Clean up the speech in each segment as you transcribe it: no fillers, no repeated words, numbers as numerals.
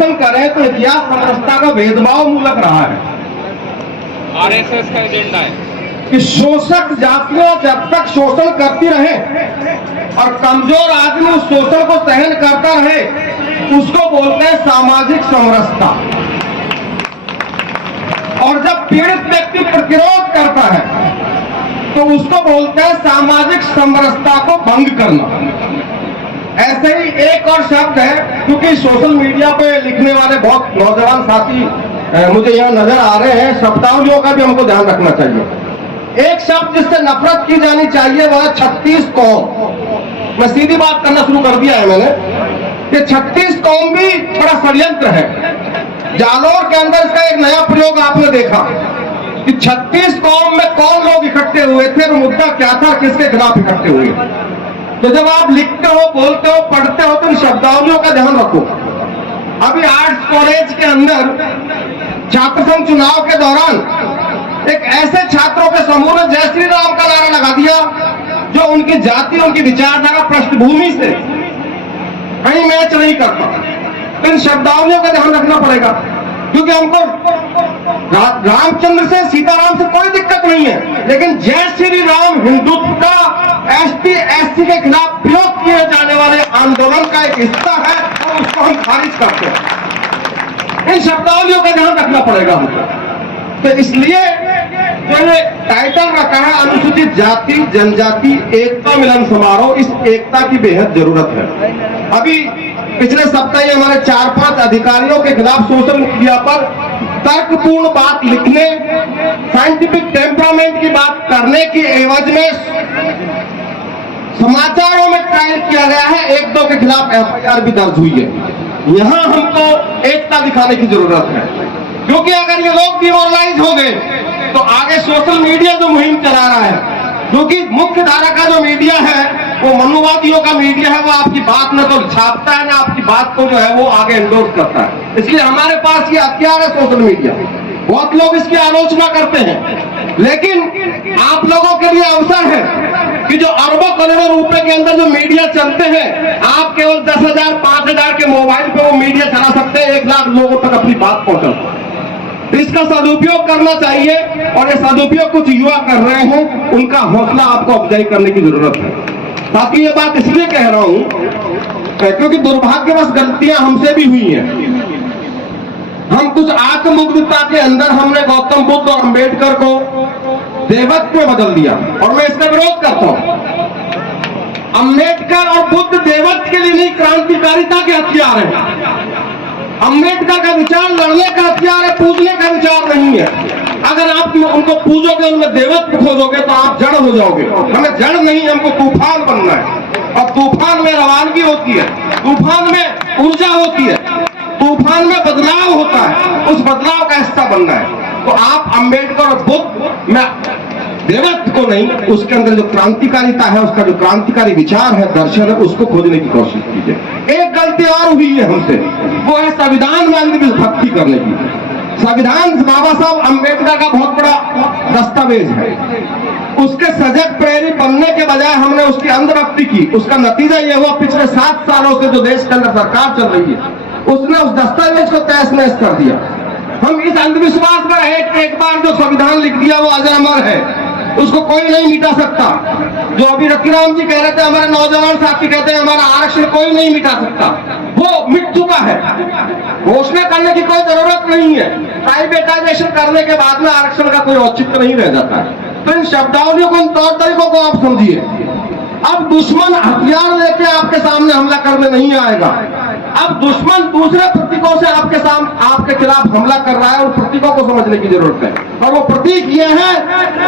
करें तो इतिहास समरसता का भेदभाव मूलक रहा है। आरएसएस का एजेंडा है कि शोषक जातियां जब तक शोषण करती रहे और कमजोर आदमी उस शोषण को सहन करता रहे, उसको बोलते हैं सामाजिक समरसता। और जब पीड़ित व्यक्ति प्रतिरोध करता है तो उसको बोलते हैं सामाजिक समरसता को भंग करना। ऐसे ही एक और शब्द है, क्योंकि सोशल मीडिया पे लिखने वाले बहुत नौजवान साथी मुझे यहाँ नजर आ रहे हैं, शब्दावलियों का भी हमको ध्यान रखना चाहिए। एक शब्द जिससे नफरत की जानी चाहिए वह है 36 कौम। मैं सीधी बात करना शुरू कर दिया है मैंने कि 36 कौम भी बड़ा षड्यंत्र है। जालौर के अंदर इसका एक नया प्रयोग आपने देखा कि 36 कौम में कौन लोग इकट्ठे हुए थे और मुद्दा क्या था, किसके खिलाफ इकट्ठे हुए। तो जब आप लिखते हो, बोलते हो, पढ़ते हो तो इन शब्दावलियों का ध्यान रखो। अभी आर्ट्स कॉलेज के अंदर छात्र संघ चुनाव के दौरान एक ऐसे छात्रों के समूह ने जय श्री राम का नारा लगा दिया जो उनकी जाति, उनकी विचारधारा पृष्ठभूमि से कहीं मैच नहीं करता। तो इन शब्दावलियों का ध्यान रखना पड़ेगा, क्योंकि हमको रामचंद्र से, सीताराम से कोई दिक्कत नहीं है, लेकिन जय श्री राम हिंदुत्व का एसटी एससी के खिलाफ प्रयोग किए जाने वाले आंदोलन का एक हिस्सा है और उसको हम खारिज करते हैं। इन शब्दावलियों का ध्यान रखना पड़ेगा हमको। तो इसलिए जो ये टाइटल रखा है अनुसूचित जाति जनजाति एकता मिलन समारोह, इस एकता की बेहद जरूरत है। अभी पिछले सप्ताह ही हमारे 4-5 अधिकारियों के खिलाफ सोशल मीडिया पर तर्कपूर्ण बात लिखने, साइंटिफिक टेम्परामेंट की बात करने की एवज में समाचारों में ट्रायल किया गया है। 1-2 के खिलाफ एफआईआर भी दर्ज हुई है। यहाँ हमको एकता दिखाने की जरूरत है, क्योंकि अगर ये लोग डिमोरलाइज हो गए तो आगे सोशल मीडिया जो मुहिम चला रहा है, क्योंकि मुख्य धारा का जो मीडिया है वो मनुवादियों का मीडिया है, वो आपकी बात न तो छापता है ना आपकी बात को जो है वो आगे एंडोर्स करता है। इसलिए हमारे पास ये हथियार है सोशल मीडिया। बहुत लोग इसकी आलोचना करते हैं, लेकिन आप लोगों के लिए अवसर है कि जो अरबों करोड़ों रुपए के अंदर जो मीडिया चलते हैं, आप केवल 10,000 5,000 के मोबाइल पे वो मीडिया चला सकते हैं, 1 लाख लोगों तक अपनी बात पहुंचा। इसका सदुपयोग करना चाहिए और ये सदुपयोग कुछ युवा कर रहे हैं, उनका हौसला आपको अफजाई करने की जरूरत है। ताकि ये बात इसलिए कह रहा हूं क्योंकि दुर्भाग्यवश गलतियां हमसे भी हुई हैं। हम कुछ आत्ममुग्धता के अंदर हमने गौतम बुद्ध और अंबेडकर को देवत्व में बदल दिया, और मैं इसका विरोध करता हूं। अंबेडकर और बुद्ध देवत्व के लिए नहीं, क्रांतिकारिता के हथियार हैं। अंबेडकर का विचार लड़ने का हथियार है, पूजने का विचार नहीं है। अगर आप उनको पूजोगे, उनमें देवत्व खोजोगे तो आप जड़ हो जाओगे। हमें जड़ नहीं, हमको तूफान बनना है। और तूफान में रवानगी होती है, तूफान में ऊर्जा होती है, तूफान में बदलाव होता है, उस बदलाव का हिस्सा बनना है। तो आप अंबेडकर और बुद्ध में देवत्व को नहीं, उसके अंदर जो क्रांतिकारिता है, उसका जो क्रांतिकारी विचार है, दर्शन है, उसको खोजने की कोशिश कीजिए। एक गलती और हुई है हमसे, वो है संविधान में अंधभक्ति करने की। संविधान बाबा साहब अंबेडकर का बहुत बड़ा दस्तावेज है। उसके सजग प्रेरी बनने के बजाय हमने उसकी अंधभक्ति की। उसका नतीजा यह हुआ, पिछले 7 सालों से जो देश के अंदर सरकार चल रही है, उसने उस दस्तावेज को तहस नहस कर दिया। हम इस अंधविश्वास में रहे कि एक बार जो संविधान लिख दिया वो अजर अमर है, उसको कोई नहीं मिटा सकता। जो अभी रतिराम जी कह रहे थे, हमारे नौजवान साथी कहते हैं हमारा आरक्षण कोई नहीं मिटा सकता, वो मिट चुका है। घोषणा करने की कोई जरूरत नहीं है। प्राइवेटाइजेशन करने के बाद में आरक्षण का कोई औचित्य नहीं रह जाता है। तो इन शब्दावलियों को, इन तौर तरीकों को आप समझिए। अब दुश्मन हथियार लेके आपके सामने हमला करने नहीं आएगा। अब दुश्मन दूसरे प्रतीकों से आपके खिलाफ हमला कर रहा है, और प्रतीकों को समझने की जरूरत है। और वो प्रतीक ये है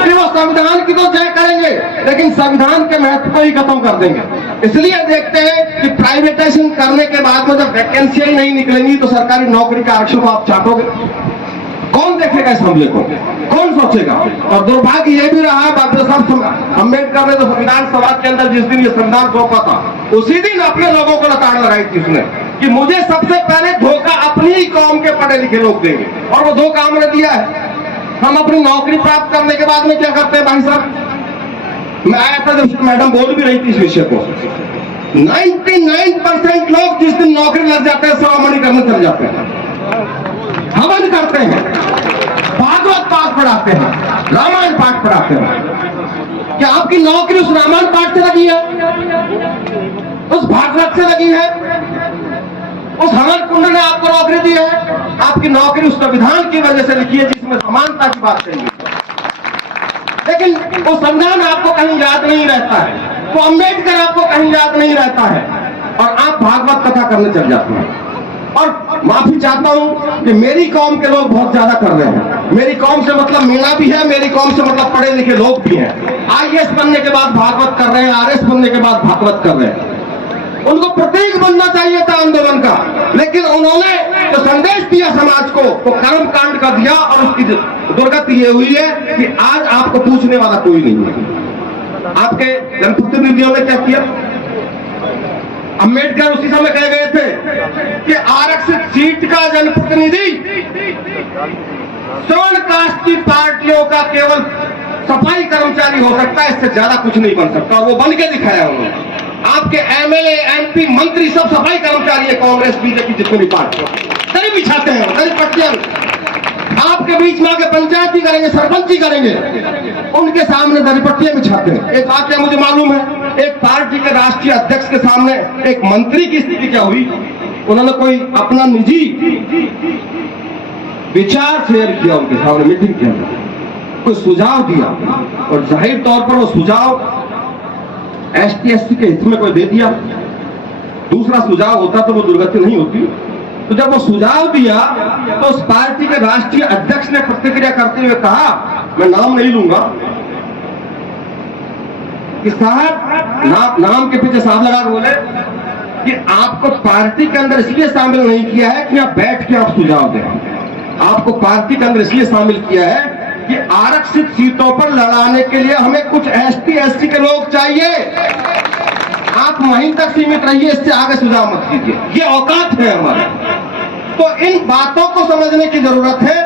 कि वो संविधान की तो जय करेंगे, लेकिन संविधान के महत्व को ही खत्म कर देंगे। इसलिए देखते हैं कि प्राइवेटाइजेशन करने के बाद में जब वैकेंसियां ही नहीं निकलेंगी तो सरकारी नौकरी का आरक्षण को आप चाटोगे। कौन देखेगा इस हमले को, कौन सोचेगा? और दुर्भाग्य ये भी रहा, डॉक्टर साहब अम्बेडकर ने तो संविधान सभा के अंदर जिस दिन ये संविधान सौंपा था, उसी दिन अपने लोगों को लताड़ लगाई थी उसने कि मुझे सबसे पहले धोखा अपनी ही कौम के पढ़े लिखे लोग देंगे, और वो धोखा हमने दिया है। हम अपनी नौकरी प्राप्त करने के बाद में क्या करते हैं भाई साहब? मैं आया था जब मैडम बोल भी रही थी इस विषय को, 99% लोग जिस दिन नौकरी लग जाते हैं सवामणि करने चले जाते हैं, हवन करते हैं, भागवत पाठ पढ़ाते हैं, रामायण पाठ पढ़ाते हैं। क्या आपकी नौकरी उस रामायण पाठ से लगी है, उस भागवत से लगी है, उस हवन कुंड ने आपको नौकरी दी है? आपकी नौकरी उस संविधान की वजह से लिखी है जिसमें समानता की बात कही है। लेकिन वो संविधान आपको कहीं याद नहीं रहता है, वो अम्बेडकर आपको कहीं याद नहीं रहता है, और आप भागवत कथा करने चल जाते हैं। और माफी चाहता हूं कि मेरी कौम के लोग बहुत ज्यादा कर रहे हैं। मेरी कौम से मतलब मीणा भी है, मेरी कौम से मतलब पढ़े लिखे लोग भी हैं। IAS बनने के बाद भागवत कर रहे हैं, RS बनने के बाद भागवत कर रहे हैं। उनको प्रतीक बनना चाहिए था आंदोलन का, लेकिन उन्होंने जो संदेश दिया समाज को वो कर्म कांड का दिया, और उसकी दुर्गति ये हुई है कि आज आपको पूछने वाला कोई नहीं है। आपके जनप्रतिनिधियों ने क्या किया? अम्बेडकर उसी समय कह गए थे कि आरक्षित सीट का जनप्रतिनिधि स्वर्ण कास्ट की पार्टियों का केवल सफाई कर्मचारी हो सकता है, इससे ज्यादा कुछ नहीं बन सकता। वो बन के दिखाया उन्होंने। आपके MLA, MP, मंत्री सब सफाई कर्मचारी है, कांग्रेस बीजेपी जितने भी पार्टी दरी बिछाते हैं, दरी पट्टियां आपके बीच में आके पंचायती करेंगे, सरपंची करेंगे, उनके सामने दरी पट्टियां बिछाते हैं। एक बात क्या मुझे मालूम है, एक पार्टी के राष्ट्रीय अध्यक्ष के सामने एक मंत्री की स्थिति क्या हुई, उन्होंने कोई अपना निजी विचार शेयर किया, उनके सामने मीटिंग किया, कोई सुझाव दिया, और जाहिर तौर पर वो सुझाव ST/SC के हित में कोई दे दिया। दूसरा सुझाव होता तो वो दुर्गति नहीं होती। तो जब वो सुझाव दिया तो उस पार्टी के राष्ट्रीय अध्यक्ष ने प्रतिक्रिया करते हुए कहा, मैं नाम नहीं लूंगा, कि साहब नाम के पीछे साहब लगा बोले कि आपको पार्टी के अंदर इसलिए शामिल नहीं किया है कि आप बैठ के आप सुझाव दें। आपको पार्टी के अंदर इसलिए शामिल किया है कि आरक्षित सीटों पर लड़ाने के लिए हमें कुछ ST/SC के लोग चाहिए। आप वहीं तक सीमित रहिए, इससे आगे सुझाव मत कीजिए, ये औकात है हमारे। तो इन बातों को समझने की जरूरत है,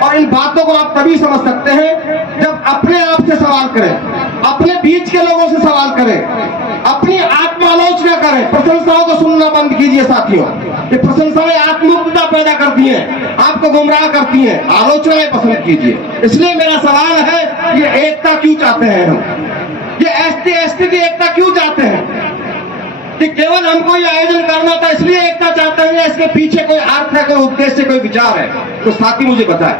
और इन बातों को आप तभी समझ सकते हैं जब अपने आप से सवाल करें, अपने बीच के लोगों से सवाल करें, अपनी आत्मालोचना करें। प्रशंसाओं को सुनना बंद कीजिए साथियों, ये प्रशंसाएं आत्ममुग्धता पैदा करती हैं, आपको गुमराह करती हैं। आलोचनाएं पसंद कीजिए। इसलिए मेरा सवाल है, ये एकता क्यों चाहते हैं हम? ये ST/SC की एकता क्यों चाहते हैं? कि केवल हमको ये आयोजन करना था इसलिए एकता चाहते हैं, या इसके पीछे कोई अर्थ है, कोई उद्देश्य, कोई विचार है? तो साथी मुझे बताए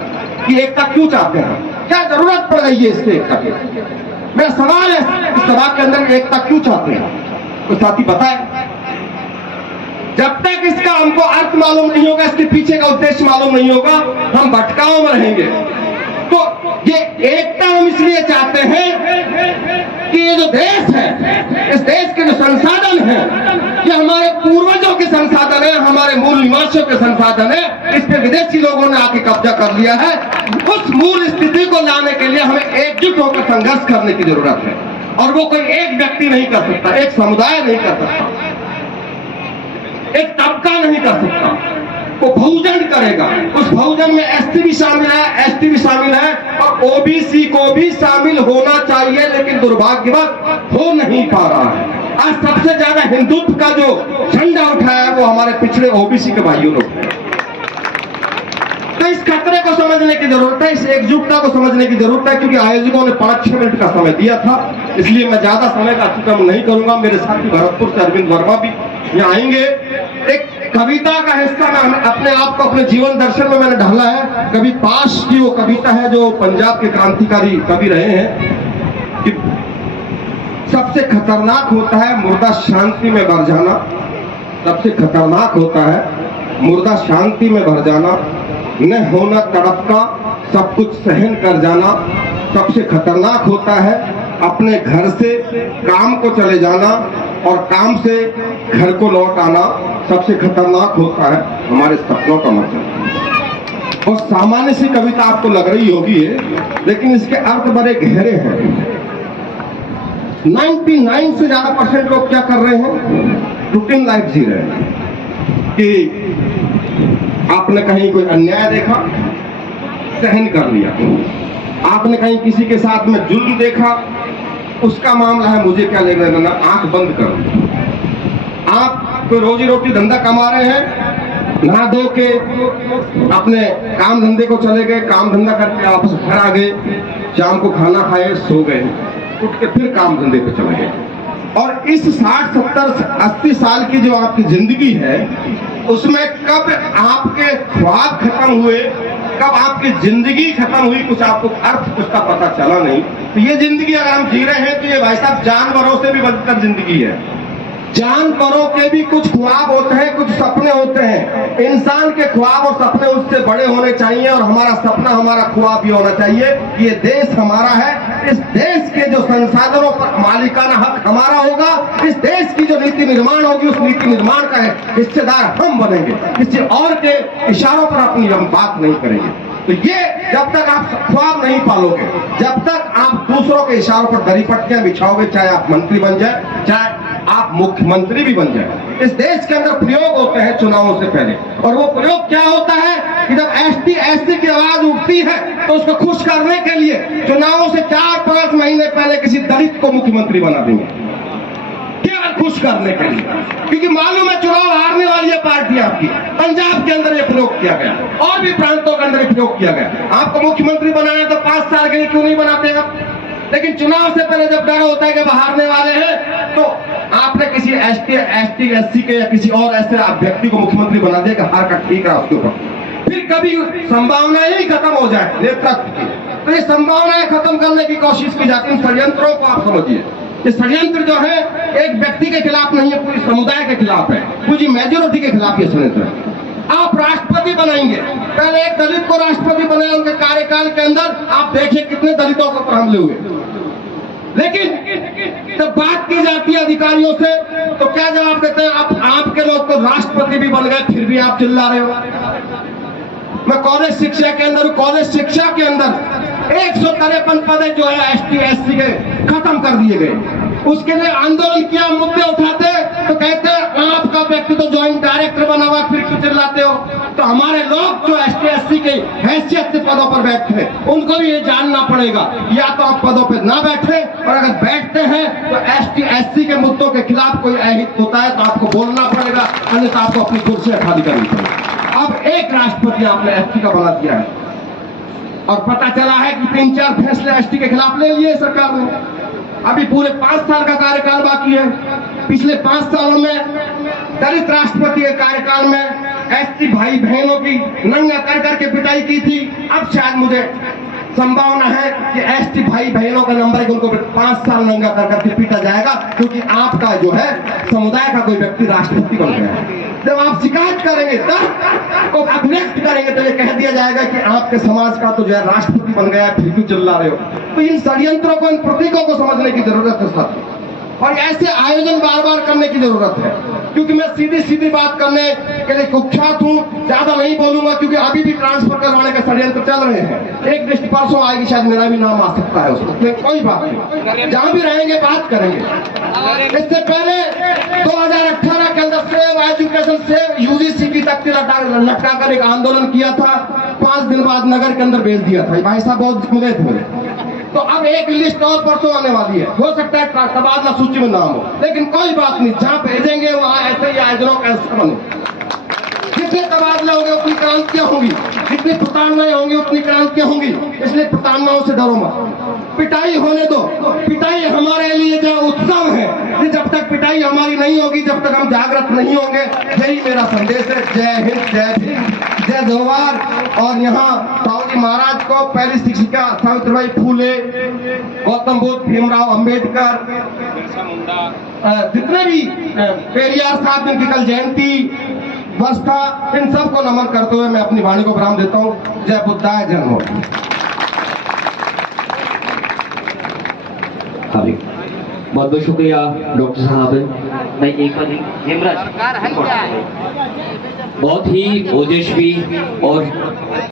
कि एकता क्यों चाहते हैं, क्या जरूरत पड़ रही है इसकी एकता की? मेरा सवाल है, इस सभा के अंदर एकता क्यों चाहते हैं? तो साथी बताए। जब तक इसका हमको अर्थ मालूम नहीं होगा, इसके पीछे का उद्देश्य मालूम नहीं होगा, हम भटकाव में रहेंगे। तो ये एकता हम इसलिए चाहते हैं कि ये जो देश है, इस देश के जो संसाधन है, ये हमारे पूर्वजों के संसाधन है, हमारे मूल निवासियों के संसाधन है। इस पे विदेशी लोगों ने आके कब्जा कर लिया है। उस मूल स्थिति को लाने के लिए हमें एकजुट होकर संघर्ष करने की जरूरत है, और वो कोई एक व्यक्ति नहीं कर सकता, एक समुदाय नहीं कर सकता, एक तबका नहीं कर सकता, वो बहुजन करेगा। उस बहुजन में SC भी शामिल है, ST भी शामिल है, और OBC को भी शामिल होना चाहिए, लेकिन दुर्भाग्यवश हो नहीं पा रहा है। आज सबसे ज्यादा हिंदुत्व का जो झंडा उठाया है वो हमारे पिछड़े OBC के भाइयों ने उठाया। तो इस खतरे को समझने की जरूरत है, इस एकजुटता को समझने की जरूरत है, क्योंकि आयोजकों ने 5-6 मिनट का समय दिया था, इसलिए मैं ज्यादा समय का अतिक्रमण नहीं करूंगा। मेरे साथी भरतपुर से अरविंद वर्मा भी यहाँ आएंगे। एक कविता का हिस्सा मैं अपने आप को अपने जीवन दर्शन में मैंने ढाला है। कवि पाश की वो कविता है जो पंजाब के क्रांतिकारी कवि रहे हैं, कि सबसे खतरनाक होता है मुर्दा शांति में भर जाना, सबसे खतरनाक होता है मुर्दा शांति में भर जाना, न होना तड़प का सब कुछ सहन कर जाना। सबसे खतरनाक होता है अपने घर से काम को चले जाना और काम से घर को लौट आना। सबसे खतरनाक होता है हमारे सपनों का मर जाना। और सामान्य सी कविता आपको लग रही होगी, लेकिन इसके अर्थ बड़े गहरे हैं। 99 से ज्यादा % लोग क्या कर रहे हैं? रूटीन लाइफ जी रहे हैं। कि आपने कहीं कोई अन्याय देखा, सहन कर लिया। आपने कहीं किसी के साथ में जुल्म देखा, उसका मामला है, मुझे क्या लेना देना, आंख बंद कर लो। आप तो रोजी रोटी धंधा कमा रहे हैं, नहा धो के अपने काम धंधे को चले गए, काम धंधा करके वापस घर आ गए, शाम को खाना खाए, सो गए, उठ के फिर काम धंधे पे चले गए। और इस 60, 70, 80 साल की जो आपकी जिंदगी है, उसमें कब आपके ख्वाब खत्म हुए, कब आपकी जिंदगी खत्म हुई, कुछ आपको अर्थ उसका पता चला नहीं। तो ये जिंदगी अगर हम जी रहे हैं तो ये भाई साहब जानवरों से भी बढ़कर जिंदगी है। जानवरों के भी कुछ ख्वाब होते हैं, कुछ सपने होते हैं। इंसान के ख्वाब और सपने उससे बड़े होने चाहिए, और हमारा सपना, हमारा ख्वाब भी होना चाहिए। ये देश हमारा है, इस देश के जो संसाधनों पर मालिकाना हक हमारा होगा, इस देश की जो नीति निर्माण होगी, उस नीति निर्माण का हिस्सेदार हम बनेंगे। किसी और के इशारों पर अपनी हम बात नहीं करेंगे। तो ये जब तक आप ख्वाब नहीं पालोगे, जब तक आप दूसरों के इशारों पर दरी पट्टियां बिछाओगे, चाहे आप मंत्री बन जाए, चाहे आप मुख्यमंत्री भी बन जाए। इस देश के अंदर प्रयोग होते हैं चुनावों से पहले, और वो प्रयोग क्या होता है कि जब एसटी एससी की आवाज उठती है तो उसको खुश करने के लिए चुनावों से 4-5 महीने पहले किसी दलित को मुख्यमंत्री बना देंगे, केवल खुश करने के लिए, क्योंकि मालूम है चुनाव हारने वाली है पार्टी आपकी। पंजाब के अंदर ये प्रयोग किया गया, और भी प्रांतों के अंदर ये प्रयोग किया गया। आपको मुख्यमंत्री बनाना तो 5 साल के लिए क्यों नहीं बनाते आप? लेकिन चुनाव से पहले जब डर होता है कि हारने वाले हैं, तो आपने किसी एसटी एससी के या किसी और ऐसे व्यक्ति को मुख्यमंत्री बना दिया कि हार का ठीक है उसके ऊपर। फिर कभी संभावनाएं ही खत्म हो जाए नेतृत्व की, तो ये संभावनाएं खत्म करने की कोशिश की जाती है। षड्यंत्रों को आप समझिए, ये षड्यंत्र जो है एक व्यक्ति के खिलाफ नहीं है, पूरी समुदाय के खिलाफ है, पूरी मेजोरिटी के खिलाफ ये षड्यंत्र है। आप राष्ट्रपति बनाएंगे, पहले एक दलित को राष्ट्रपति बनाए, उनके कार्यकाल के अंदर आप देखिए कितने दलितों को पर हमले हुए। लेकिन जब बात की जाती है अधिकारियों से तो क्या जवाब देते हैं? आपके लोग तो राष्ट्रपति भी बन गए, फिर भी आप चिल्ला रहे हो। मैं कॉलेज शिक्षा के अंदर, कॉलेज शिक्षा के अंदर 153 पद जो है एसटी एससी के खत्म कर दिए गए। उसके लिए आंदोलन किया, मुद्दे उठाते तो कहते हैं आपका व्यक्ति तो ज्वाइंट डायरेक्टर बना हुआ, फिर क्यों चिल्लाते हो? तो हमारे लोग जो एसटी एससी के हैसियत से पदों पर बैठते हैं, उनको भी ये जानना पड़ेगा, या तो आप पदों पर ना बैठे, और अगर बैठते हैं तो एसटी एससी के मुद्दों के खिलाफ कोई अहित होता है तो आपको बोलना पड़ेगा, अन्यथा आपको अपनी कुर्सी खाली करनी पड़ेगी। अब एक राष्ट्रपति आपने एसटी का बना दिया है, और पता चला है कि 3-4 फैसले एसटी के खिलाफ ले लिए सरकार ने। अभी पूरे 5 साल का कार्यकाल बाकी है। पिछले 5 सालों में दलित राष्ट्रपति के कार्यकाल में एसटी भाई बहनों की नंगा कर करके पिटाई की थी। अब शायद मुझे संभावना है कि एसटी भाई बहनों का नंबर है कि उनको 5 साल नंगा कर करके पीटा जाएगा, क्योंकि आपका जो है समुदाय का कोई व्यक्ति राष्ट्रपति बन गया है। जब आप शिकायत करेंगे, तब अभिव्यक्त करेंगे, तो ये कह दिया जाएगा कि आपके समाज का तो जो है राष्ट्रपति बन गया, फिर क्यों चिल्ला रहे हो? तो इन षड्यंत्रों को, इन प्रतीकों को समझने की जरूरत है साथियों, और ऐसे आयोजन बार बार करने की जरूरत है। क्योंकि मैं सीधी सीधी बात करने के लिए कुख्यात हूँ, ज्यादा नहीं बोलूंगा, क्योंकि अभी भी ट्रांसफर करवाने का षड्यंत्र चल रहे हैं। एक लिस्ट परसों आएगी, शायद मेरा भी नाम आ सकता है उसमें, कोई बात नहीं, जहां भी रहेंगे बात करेंगे। इससे पहले 2018 के अंदर सेव एजुकेशन, सेव यूजीसी की तख्ती लटका कर एक आंदोलन किया था, 5 दिन बाद नगर के अंदर भेज दिया था। भाई साहब बहुत मिले थे। तो अब एक लिस्ट और परसों आने वाली है, हो सकता है तबादला सूची में नाम हो, लेकिन कोई बात नहीं, जहां भेजेंगे वहां ऐसे ही आयोजनों का हिस्सा बनो। जितने तबादले होंगे उतनी क्रांतियां होंगी, जितनी प्रताड़नाएं होंगी उतनी क्रांतियां होंगी, इसलिए प्रताड़नाओं से डरो मत। पिटाई होने दो, पिटाई हमारे लिए जो उत्सव है, कि जब तक पिटाई हमारी नहीं होगी, जब तक हम जागृत नहीं होंगे, यही मेरा संदेश है। जय हिंद, जय भीम, जय जोहार। और यहाँ साहू महाराज को पहली शिक्षिका सावित्रीबाई फूले, गौतम बुद्ध, भीमराव अंबेडकर, जितने भी पेरियार साहब जिनकी कल जयंती वर्ष था, इन सबको नमन करते हुए मैं अपनी वाणी को विराम देता हूँ। जय बुद्धाय, जय नमो। बहुत बहुत शुक्रिया डॉक्टर साहब। मैं एक बार हेमराज बहुत ही ओजस्वी और